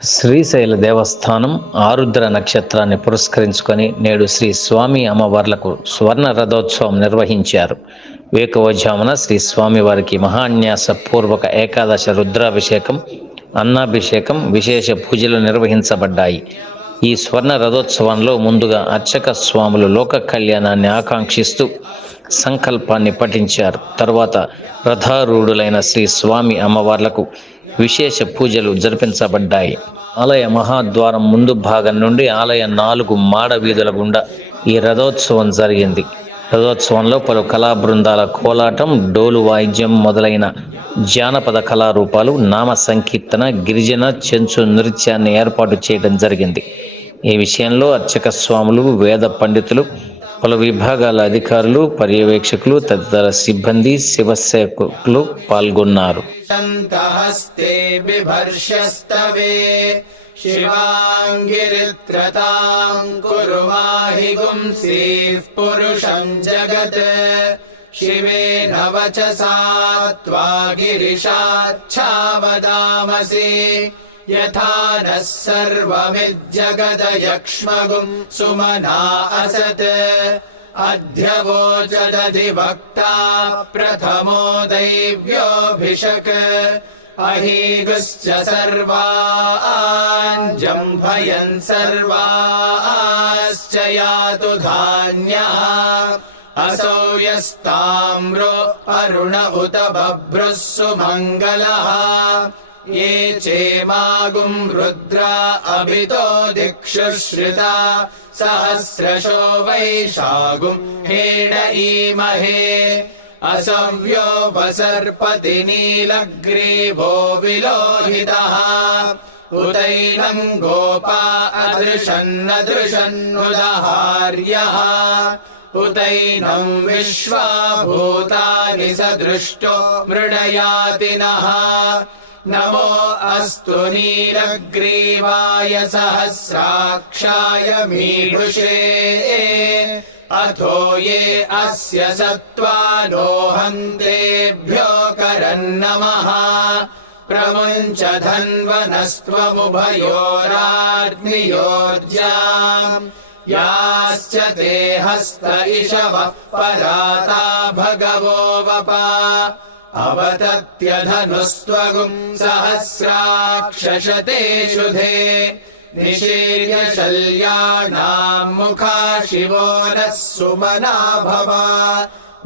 శ్రీశైల దేవస్థానం ఆరుద్ర నక్షత్రాన్ని పురస్కరించుకొని నేడు శ్రీ స్వామి అమ్మవార్లకు స్వర్ణ రథోత్సవం నిర్వహించారు. వేకువజామున శ్రీ స్వామివారికి మహాన్యాస పూర్వక ఏకాదశ రుద్రాభిషేకం, అన్నాభిషేకం, విశేష పూజలు నిర్వహించబడ్డాయి. ఈ స్వర్ణ రథోత్సవంలో ముందుగా అర్చక స్వాములు లోక కళ్యాణాన్ని ఆకాంక్షిస్తూ సంకల్పాన్ని పఠించారు. తరువాత రథారూఢులైన శ్రీ స్వామి అమ్మవార్లకు విశేష పూజలు జరిపించబడ్డాయి. ఆలయ మహాద్వారం ముందు భాగం నుండి ఆలయ 4 మాడ వీధుల గుండా ఈ రథోత్సవం జరిగింది. రథోత్సవంలో పలు కళా బృందాల కోలాటం, డోలు వాయిద్యం మొదలైన జానపద కళారూపాలు, నామ సంకీర్తన, గిరిజన చెంచు నృత్యాన్ని ఏర్పాటు చేయడం జరిగింది. ఈ విషయంలో అర్చక స్వాములు, వేద పండితులు, పలు విభాగాల అధికారులు, పర్యవేక్షకులు తదితర సిబ్బంది, శివసేవకులు పాల్గొన్నారు. शिवे नवचसा त्वा गिरिशाच्छावदामसि यथा नः सर्वमिज्जगदयक्ष्मगुं सुमना असत् अध्यवोचदधिवक्ता प्रथमो दैव्योऽभिषक् अहीगुश्च सर्वाञ्जम्भयन् सर्वाश्च यातु धान्यः असौ यस्ताम्रो अरुण उत बभ्रुः सुमङ्गलः ये चेमागुं रुद्रा अभितो दिक्षुश्रिता सहस्रशो वैशागुं हेडईमहे असव्यो वसर्पति नीलग्रीवो विलोहितः उतैनं गोपा अदृशन्नदृशन्नुदहार्यः उतैनं विश्वाभूतानि सदृष्टो मृडयातिनः नमो अस्तु नीलग्रीवाय सहस्राक्षाय मीढुषे अथो ये अस्य सत्त्वानो हन्तेभ्यो करन्नमः प्रमुञ्च धन्वनस्त्वमुभयोराग्नियोर्जाम् याश्च ते हस्त इषवः पराता भगवो वपा अवतत्यधनुस्त्वगुं सहस्राक्षशते शुधे निशीर्य शल्यानां मुखा शिवो नः सुमना भवा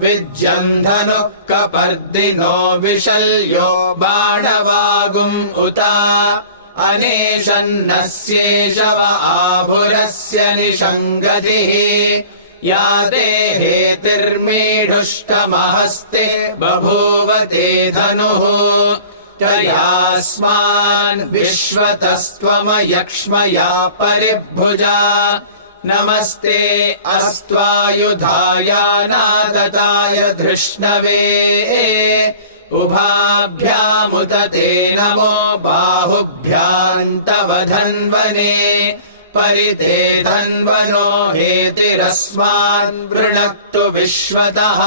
विज्यम् धनुः कपर्दिनो विशल्यो बाणवागुम् उता अनेशन्नस्येषव आभुरस्य निषङ्गतिः या ते हेतिर्मीढुष्टमहस्ते बभूव ते धनुः तयास्मान् विश्वतस्त्वमयक्ष्मया परिभुजा नमस्ते अस्त्वायुधायानादताय धृष्णवे उभाभ्यामुत ते नमो बाहुभ्याम् तव धन्वने परिते धन्वनो हेतिरस्मान् वृणक्तु विश्वतः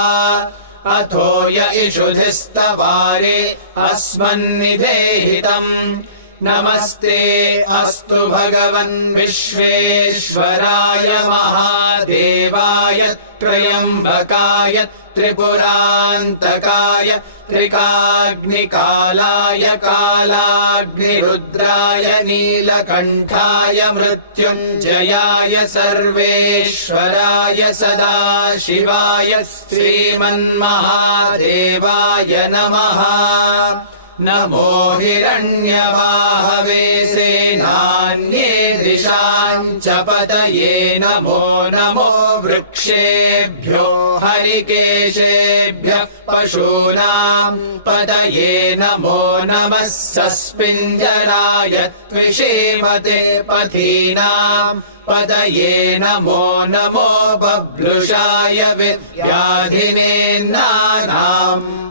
अथो य इषुधिस्तवारे अस्मन्निधेहितम् नमस्ते अस्तु भगवन् विश्वेश्वराय महादेवाय त्र्यम्बकाय त्रिपुरान्तकाय त्रिकाग्निकालाय कालाग्निरुद्राय नीलकण्ठाय मृत्युञ्जयाय सर्वेश्वराय सदाशिवाय श्रीमन्महादेवाय नमः नमो हिरण्यवाहवे सेनान्ये दिशाम् च पतये नमो नमो वृक्षेभ्यो हरिकेशेभ्यः पशूनाम् पतये नमो नमः सस्पिञ्जराय त्विषीमते पथीनाम् पतये नमो नमो बभ्लुषाय व्याधिनेन्नानाम्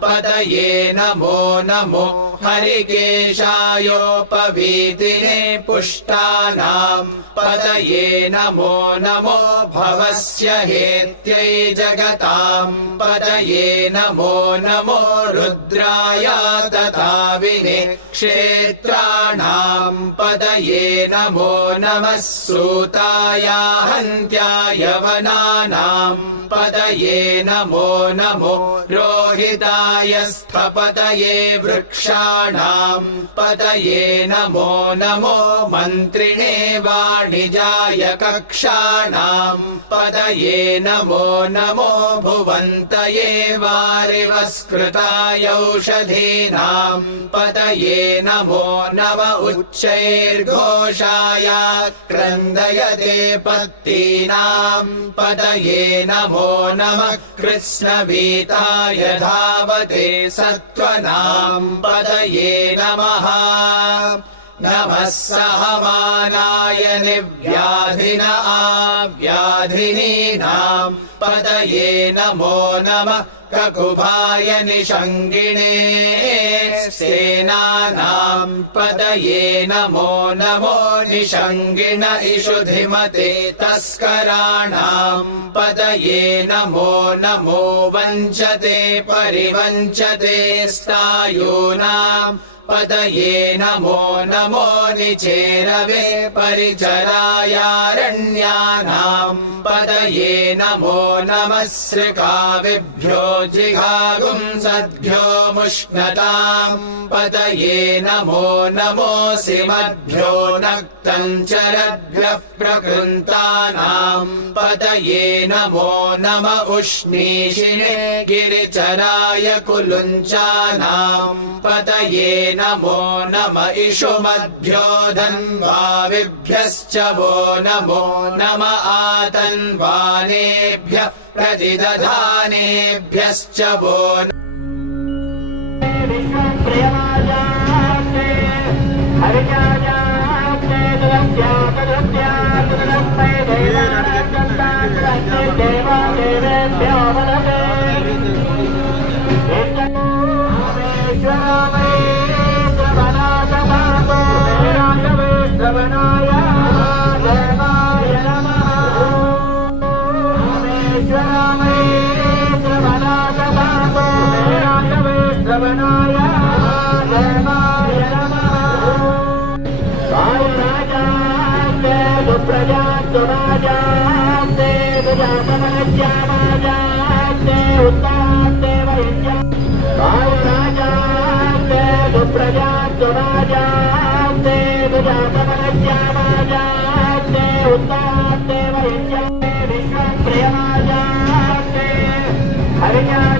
पतये नमो नमो हरिकेशायोपवीतिने पुष्टानाम् पतये नमो नमो भवस्य हेत्यै जगताम् पतये नमो नमो रुद्राय तथा विने क्षेत्राणां पतये नमो नमः सूताय हन्त्याय वनानां पतये नमो नमो रोहिताय स्थपतये वृक्षाणां पतये नमो नमो मन्त्रिणे वाणिजाय कक्षाणां पतये नमो नमो भुवन्तये वारिवस्कृताय औषधीनां पतये नमो नम उच्चैर्घोषाय क्रन्दयते पत्तीनां पतये नमो नमः कृत्स्नवीताय धावते सत्त्वनां पतये नमः नमः सहमानाय निव्याधिन आव्याधिनीनां पतये नमो नमः ककुभाय निषङ्गिणे सेनानां पतये नमो नमो निषङ्गिण इषुधिमते तस्कराणां पतये नमो नमो वञ्चते परिवञ्चते स्तायूनां पतये नमो नमो निचेरवे परिचरायारण्यानां पतये नमो नमः सृकाविभ्यो जिघागुंसद्भ्यो मुष्णतां पतये नमो नमोऽसिमद्भ्यो नक्तञ्चरद्भ्यः प्रकृन्तानां पतये नमो नम उष्णीषिणे गिरिचराय कुलुञ्चानां पतये नमो नम इषुमद्भ्यो धन्वाविभ्यश्च वो नमो नम आतन्वानेभ्यः प्रतिदधानेभ्यश्च वो Hariya